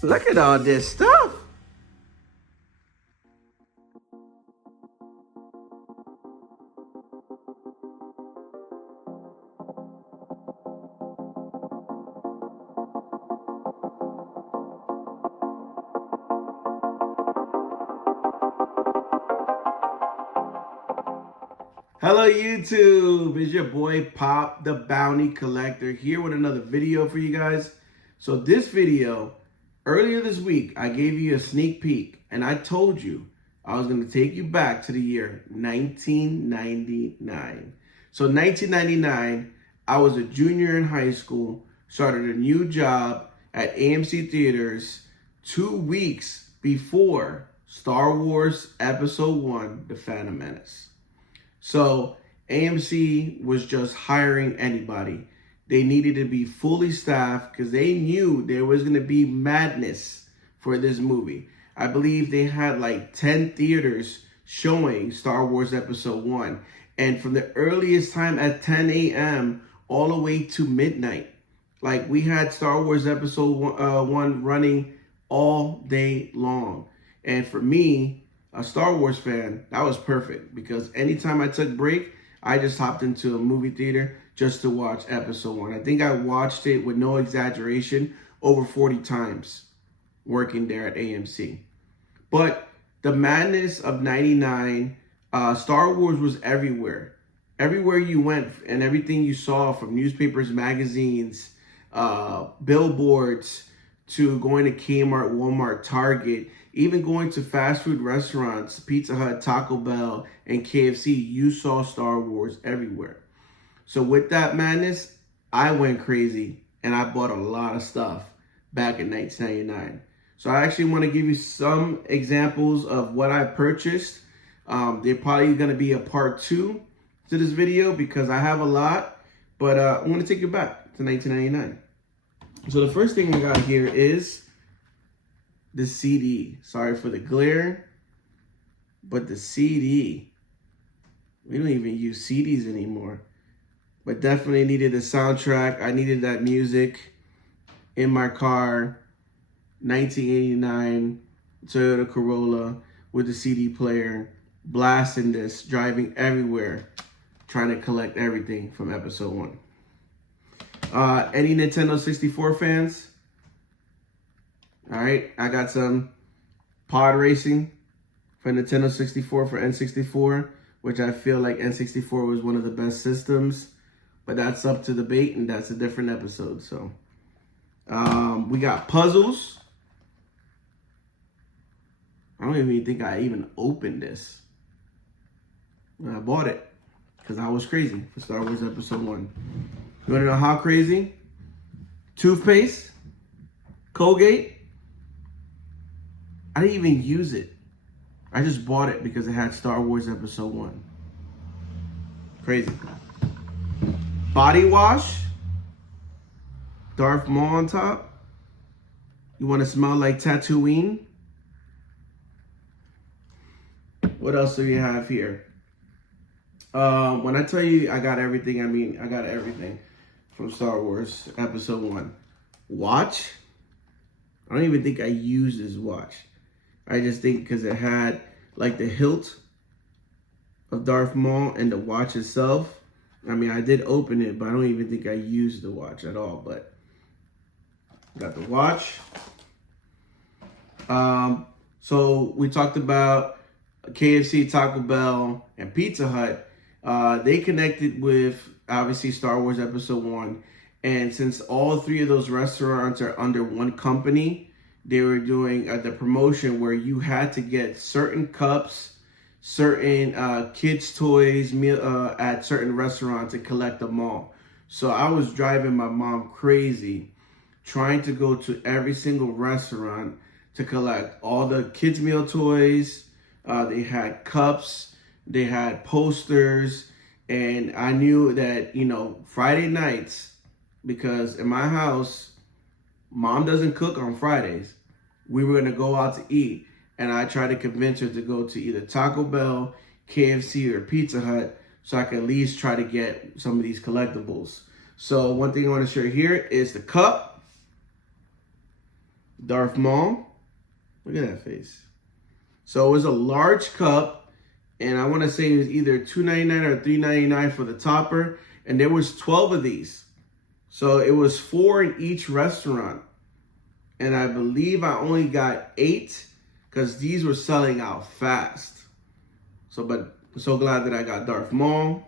Look at all this stuff. Hello YouTube, it's your boy Pop the Bounty Collector here with another video for you guys. So this video, earlier this week, I gave you a sneak peek and I told you I was going to take you back to the year 1999. So 1999, I was a junior in high school, started a new job at AMC Theaters 2 weeks before Star Wars Episode 1, The Phantom Menace. So AMC was just hiring anybody. They needed to be fully staffed because they knew there was going to be madness for this movie. I believe they had like 10 theaters showing Star Wars Episode 1. And from the earliest time at 10 a.m. all the way to midnight. Like we had Star Wars Episode 1 running all day long. And for me, a Star Wars fan, that was perfect because anytime I took break, I just hopped into a movie theater just to watch Episode 1. I think I watched it, with no exaggeration, over 40 times working there at AMC. But the madness of 99, Star Wars was everywhere. Everywhere you went and everything you saw, from newspapers, magazines, billboards, to going to Kmart, Walmart, Target, even going to fast food restaurants, Pizza Hut, Taco Bell, and KFC, you saw Star Wars everywhere. So with that madness, I went crazy and I bought a lot of stuff back in 1999. So I actually want to give you some examples of what I purchased. They're probably going to be a part 2 to this video because I have a lot, but I'm going to take you back to 1999. So the first thing I got here is the CD. Sorry for the glare, but the CD. We don't even use CDs anymore. But definitely needed a soundtrack. I needed that music in my car. 1989 Toyota Corolla with the CD player. Blasting this, driving everywhere, trying to collect everything from Episode 1. Any Nintendo 64 fans? All right, I got some pod racing for Nintendo 64 for N64, which I feel like N64 was one of the best systems, but that's up to debate and that's a different episode. So we got puzzles. I don't even think I even opened this. I bought it because I was crazy for Star Wars Episode 1. You want to know how crazy? Toothpaste, Colgate. I didn't even use it. I just bought it because it had Star Wars Episode 1. Crazy. Body wash. Darth Maul on top. You want to smell like Tatooine? What else do you have here? When I tell you I got everything, I mean I got everything from Star Wars Episode 1. Watch. I don't even think I used this watch. I just think because it had like the hilt of Darth Maul and the watch itself. I mean, I did open it, but I don't even think I used the watch at all. But got the watch. So we talked about KFC, Taco Bell, and Pizza Hut. They connected with, obviously, Star Wars Episode 1. And since all 3 of those restaurants are under one company, they were doing the promotion where you had to get certain cups, certain kids' toys at certain restaurants and collect them all. So I was driving my mom crazy trying to go to every single restaurant to collect all the kids' meal toys. They had cups, they had posters, and I knew that, you know, Friday nights, because in my house, Mom doesn't cook on Fridays. We were going to go out to eat, and I tried to convince her to go to either Taco Bell, KFC, or Pizza Hut so I could at least try to get some of these collectibles. So one thing I want to share here is the cup. Darth Maul. Look at that face. So it was a large cup, and I want to say it was either $2.99 or $3.99 for the topper, and there was 12 of these. So it was 4 in each restaurant. And I believe I only got 8 because these were selling out fast. So, but I'm so glad that I got Darth Maul.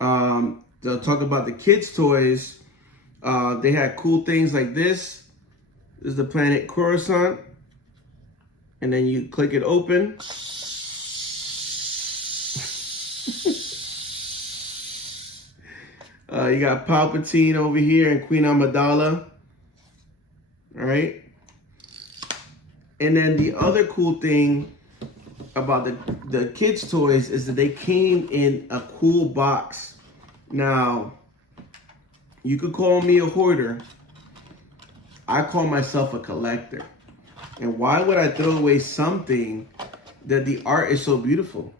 They'll talk about the kids' toys. They had cool things like this. This is the planet Coruscant. And then you click it open. You got Palpatine over here and Queen Amidala. All right. And then the other cool thing about the kids' toys is that they came in a cool box. Now, you could call me a hoarder. I call myself a collector. And why would I throw away something that the art is so beautiful?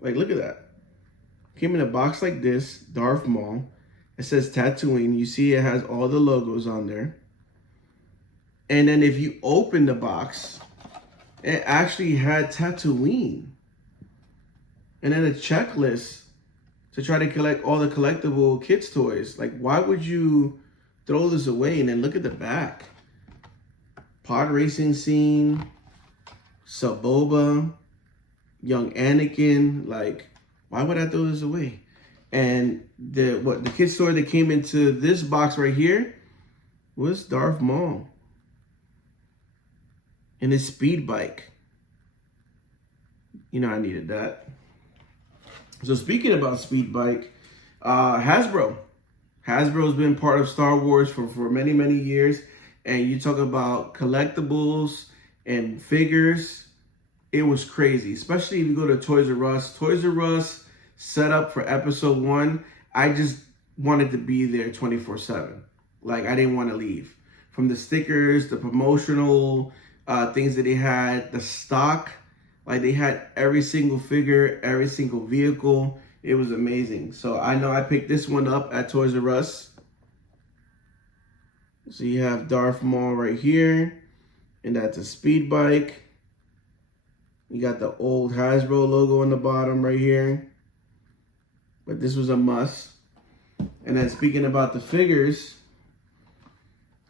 Like, look at that. Came in a box like this, Darth Maul. It says Tatooine. You see it has all the logos on there. And then if you open the box, it actually had Tatooine. And then a checklist to try to collect all the collectible kids' toys. Like, why would you throw this away? And then look at the back. Pod racing scene, Saboba, young Anakin. Like, why would I throw this away? And the kids' toy that came into this box right here was Darth Maul and his speed bike. You know, I needed that. So speaking about speed bike, Hasbro. Hasbro's been part of Star Wars for many, many years. And you talk about collectibles and figures, it was crazy. Especially if you go to Toys R Us. Toys R Us set up for episode 1. I just wanted to be there 24/7. Like, I didn't want to leave. From the stickers, the promotional things that they had, the stock. Like, they had every single figure, every single vehicle. It was amazing. So I know I picked this one up at Toys R Us. So you have Darth Maul right here, and that's a speed bike. You got the old Hasbro logo on the bottom right here. But this was a must. And then speaking about the figures,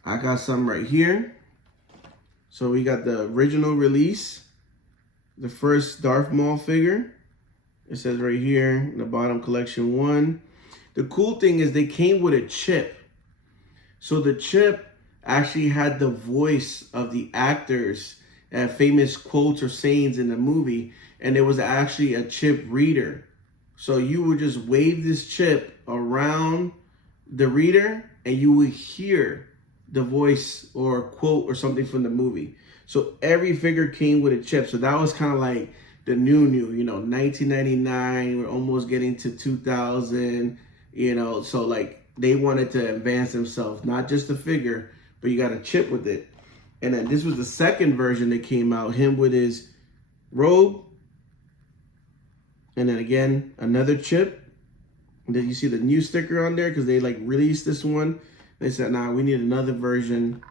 I got some right here. So we got the original release, the first Darth Maul figure. It says right here in the bottom, collection 1. The cool thing is they came with a chip. So the chip actually had the voice of the actors and famous quotes or sayings in the movie. And it was actually a chip reader. So you would just wave this chip around the reader and you would hear the voice or quote or something from the movie. So every figure came with a chip. So that was kind of like the new, you know, 1999, we're almost getting to 2000, you know, so like they wanted to advance themselves, not just the figure, but you got a chip with it. And then this was the second version that came out, him with his robe. And then again, another chip. And then you see the new sticker on there because they like released this one. They said, nah, we need another version.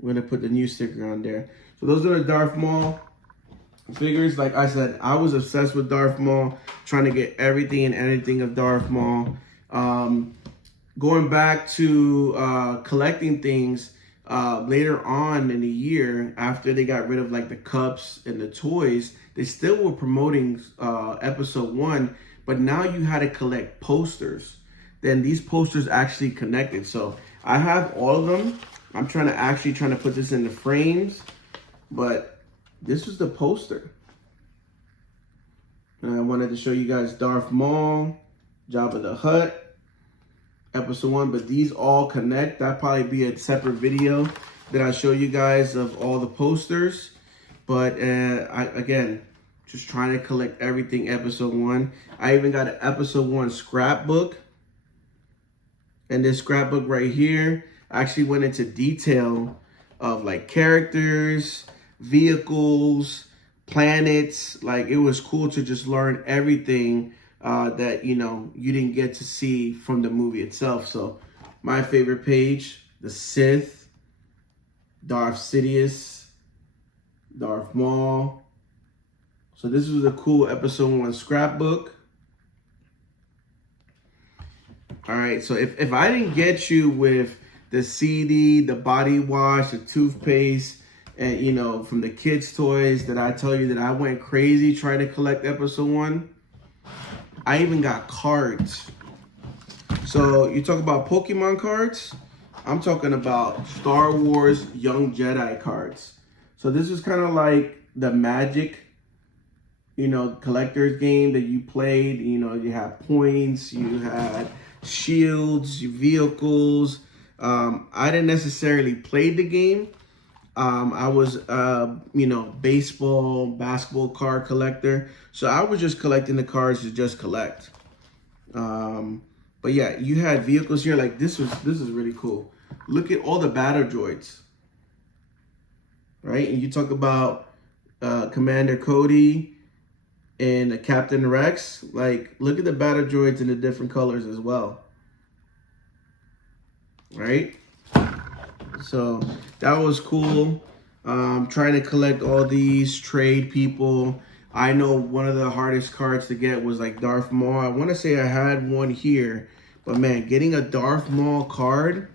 We're gonna put the new sticker on there. So those are the Darth Maul figures. Like I said, I was obsessed with Darth Maul, trying to get everything and anything of Darth Maul. Going back to collecting things later on in the year, after they got rid of like the cups and the toys, they still were promoting episode 1, but now you had to collect posters. Then these posters actually connected. So I have all of them. I'm trying to put this in the frames, but this was the poster. And I wanted to show you guys Darth Maul, Jabba the Hutt, episode 1, but these all connect. That'll probably be a separate video that I show you guys of all the posters. But again, just trying to collect everything episode 1. I even got an episode 1 scrapbook. And this scrapbook right here actually went into detail of like characters, vehicles, planets. Like, it was cool to just learn everything that, you know, you didn't get to see from the movie itself. So my favorite page, the Sith, Darth Sidious, Darth Maul. So this was a cool episode 1 scrapbook. All right, so if I didn't get you with the CD, the body wash, the toothpaste, and you know, from the kids' toys that I tell you that I went crazy trying to collect episode 1, I even got cards. So you talk about Pokemon cards, I'm talking about Star Wars Young Jedi cards. So this is kind of like the Magic, you know, collector's game that you played. You know, you have points, you had shields, vehicles. I didn't necessarily play the game. I was, you know, baseball, basketball card collector. So I was just collecting the cards to just collect. But yeah, you had vehicles here. Like this is really cool. Look at all the battle droids, right? And you talk about Commander Cody and Captain Rex. Like, look at the battle droids in the different colors as well, right? So that was cool. Trying to collect all these trade people. I know one of the hardest cards to get was like Darth Maul. I want to say I had one here, but man, getting a Darth Maul card,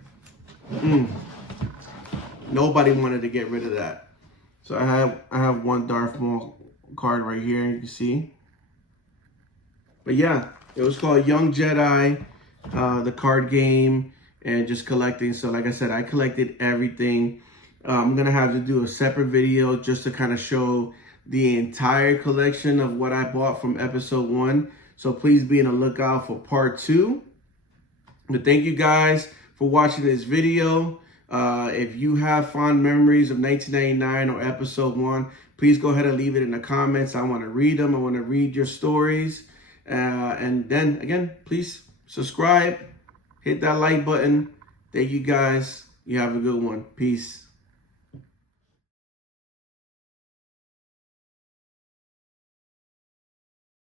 nobody wanted to get rid of that. So I have one Darth Maul card right here, you can see. But yeah, it was called Young Jedi, the card game, and just collecting. So like I said, I collected everything. I'm gonna have to do a separate video just to kind of show the entire collection of what I bought from episode 1. So please be on the lookout for part 2. But thank you guys for watching this video. If you have fond memories of 1999 or episode 1, please go ahead and leave it in the comments. I want to read them. I want to read your stories. And then again, please subscribe, hit that like button. Thank you guys. You have a good one. Peace.